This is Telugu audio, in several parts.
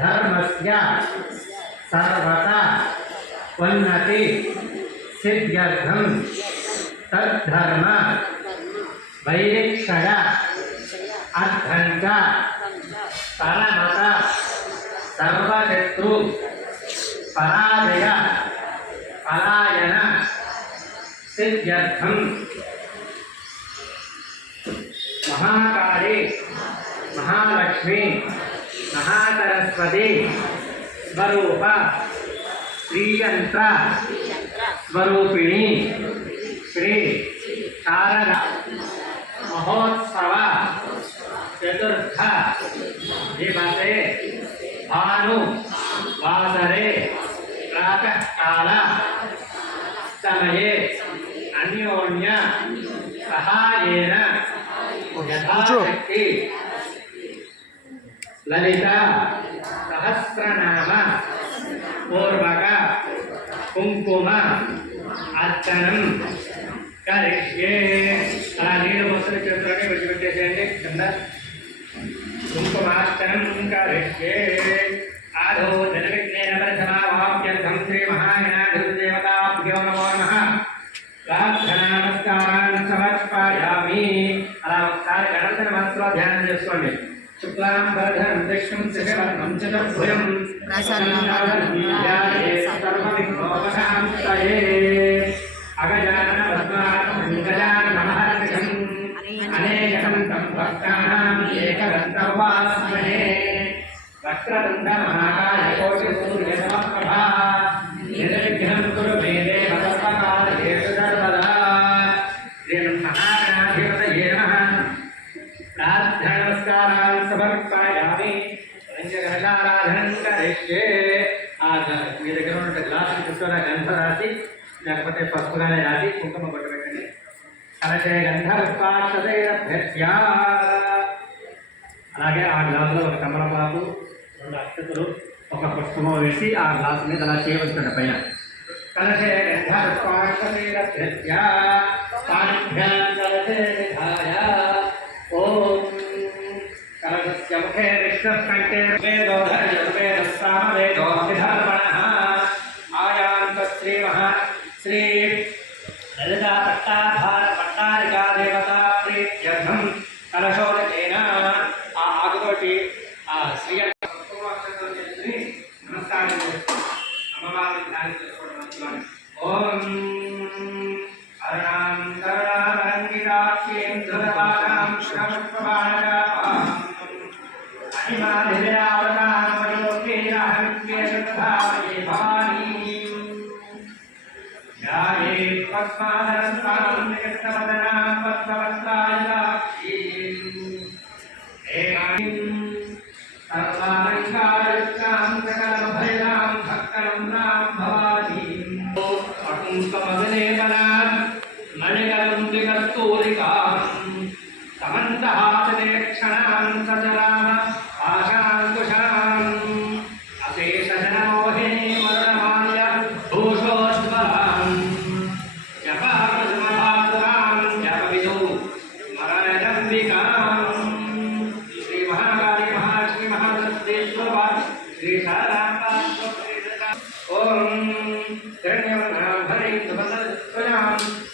धर्मस्य सर्वथा उन्नति सिद्ध्यर्थं तद्धर्म वैरिक्षय अर्थंच परमत सर्वशत्रु पराजय पलायन सिद्ध्यर्थं महाकाली महालक्ष्मी महासरस्वती स्वरूप श्रीयंत्र स्वरूपिणी श्री शारदा महोत्सव चतुर्थ दिवसे भानु वासरे प्रातः काल समये अन्योन्य सहायेन यथाशक्ति ललिता सहस्रनाम पूर्वक कुंकुम अर्चनम करिष्ये अला नीलु वस्त्र चित्रके विजिविटेसेंడి కింద कुंकुमार्चनम करिष्ये आदो जनविघ्नेन प्रथमावाप्यर्थं श्री महागणाधिपतिदेवताभ्यो नमो नमः प्रार्थना नमस्कारान् समर्पयामि अला ఒకసారి గణపతి మంత్ర ధ్యానం చేసుకోండి शुक्लांबरधरं विष्णुं शशिवर्णं चतुर्भुजं प्रसन्नावधीयाये सर्वविघ्नोपशान्तये अगजाननपद्मार्कं गजाननमहर्निशम् अनेकदन्तं भक्तानाम् एकदन्तमुपास्महे वक्रतुण्डमहाकाय कोटिसूर्यसमप्रभा निर्विघ्नं कुरु मे देव सर्वकार्येषु सर्वदा श्रीमन्महागणाधिपतये नमः प्रार्थना नमस्कारान् समर्पयामि पंचगणकाराधनं करिष्ये आज మీ దగ్గర ఉన్న గ్లాస్ చుట్టూరా గంధ రాసి లేకపోతే పసుపుగానే రాసి కుంకుమ బొట్టు పెట్టండి కలశే గంధ పుష్పాక్షతైరభ్యస్య అలాగే ఆ గ్లాసులో ఒక కమలపాకు రెండు అక్షతలు ఒక పుష్పము వేసి ఆ గ్లాసు మీద అలా చేయవలసిన పైన కలశే గంధ పుష్పాక్షతైరభ్యస్య పాణిభ్యాం కలశే విధాయ ओम कलशस्य मुखे विष्णुकण्ठे वेदो धर्यवेदः सामवेदो विधर्मणः आयान्त श्री ललिता पट्टाधार पट्टारिका देवता प्रीत्यर्थं कलशोदकेन आगुतोटी श्री नमस्कारं अम्मवारि ध्यानं చేసుకోవడం ओम अरुणान्तरारङ्गिताक्षेन्द्रपादां श्रवणप्रभाणकापाम् अहिमाधिरावतामयोगेरहविद्वेषतथामये भवानीं ध्याये पद्माधरस्तां निकटवदनां पद्मवस्त्रायदाक्षीं हेमां सर्वालङ्कारयुक्तां सकलभयदां भक्तनम्रां भवानीं अकुङ्कमदने बलात् मणिकलुण्डिकस्तूलिकां समन्तहासने क्षणां सचराम आशाङ्कुशाम् अशेषजनमोहिनी वरुणमाल्य भूषोज्ज्वलां जपाकुसुमभासुरां जपविदुः स्मरणजम्बिकां श्रीमहाकाली महालक्ष्मी महासरस्वती स्वरूपा श्रीशारदाम्बा ॐ हिरण्यवर्णां हरिं सुभद्रस्वजां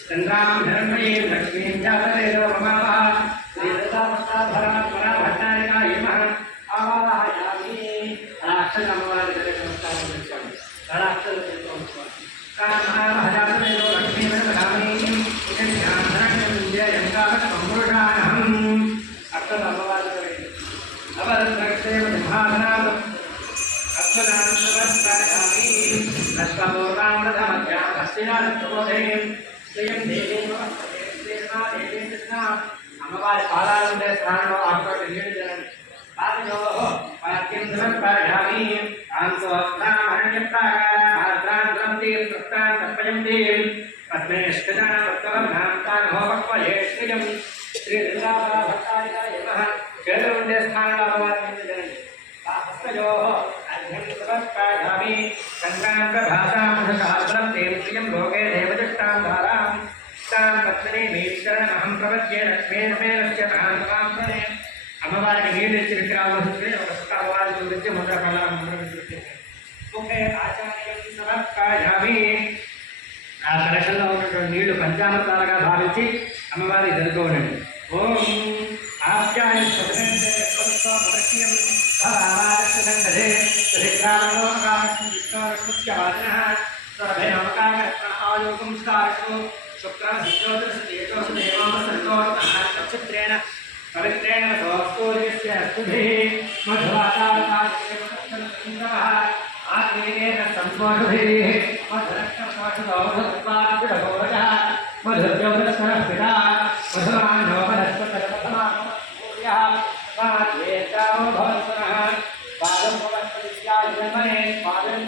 चन्द्रां हिरण्मयीं लक्ष्मीं जातवेदो ममावः श्रीललितापट्टाधरां पराभट्टारिकायै नमः आवाहयामि अक्षरमवादितनमस्कारं करिष्यामि कामहजातवेदो लक्ष्मीं वदामि यज्ञां धरणं जयङ्कावकं पुरुषाणहम् अक्षरमवादितवेदो अवरद्रक्षेम सिंहासनात् अक्षरां समर्पयामि अश्वपूर्वामृतमध्यां हस्तिनाथप्रबोधिनीं श्रियं देवीं नमस्ते देवीं कृष्णाम् अम्मवारि पादालुंडे स्नानमो आप्तोट नीडु जलंडि पादयोः पाद्यं समर्पयामि आंसोऽस्ताम् अरण्यप्राकाराम् आर्द्रां तीर्थस्तां तर्पयन्तीं पद्मे स्थितां भक्तवर्णां तान्होपक्वये श्रियं श्रीललिताभट्टारिकायै नमः क्षेत्रमुण्डे स्नानमो नीडु जलंडि हस्तयोः अर्घ्यं समर्पयामि संक्रान्तभासामधुसहस्रं तें श्रियं लोके देवदष्टां धारां तां पत्नीमीश्वरमहं प्रपद्ये लक्ष्मीर्मेरस्य तां तवां प्रणे अम्मवारिकि नीडु इच्चि विग्रहावस्तुने ఒక పుస్తకాలు గురించి ముఖే ఆచార్యం సమర్పయామి. ఆ కలశంలో ఉన్నటువంటి నీళ్లు పంచామృతాలుగా భావించి అమ్మవారి జరుపుకోనండి. ఓం ఆప్యాయ శుక్రేణ పవిత్రేణ సోస్తూర్యస్య స్తుభిః మధువాతావతారేణ ఆత్మేన సంస్మృతిః మధురక్షమోషధోధుపాదుడభోజ మధుర్జౌరస్వరస్పితా మధుమానోపదస్వతరపథమానోపూర్యః పాద్వేతామో భవస్వరః పాదం పవస్విద్యాయమనే పాదం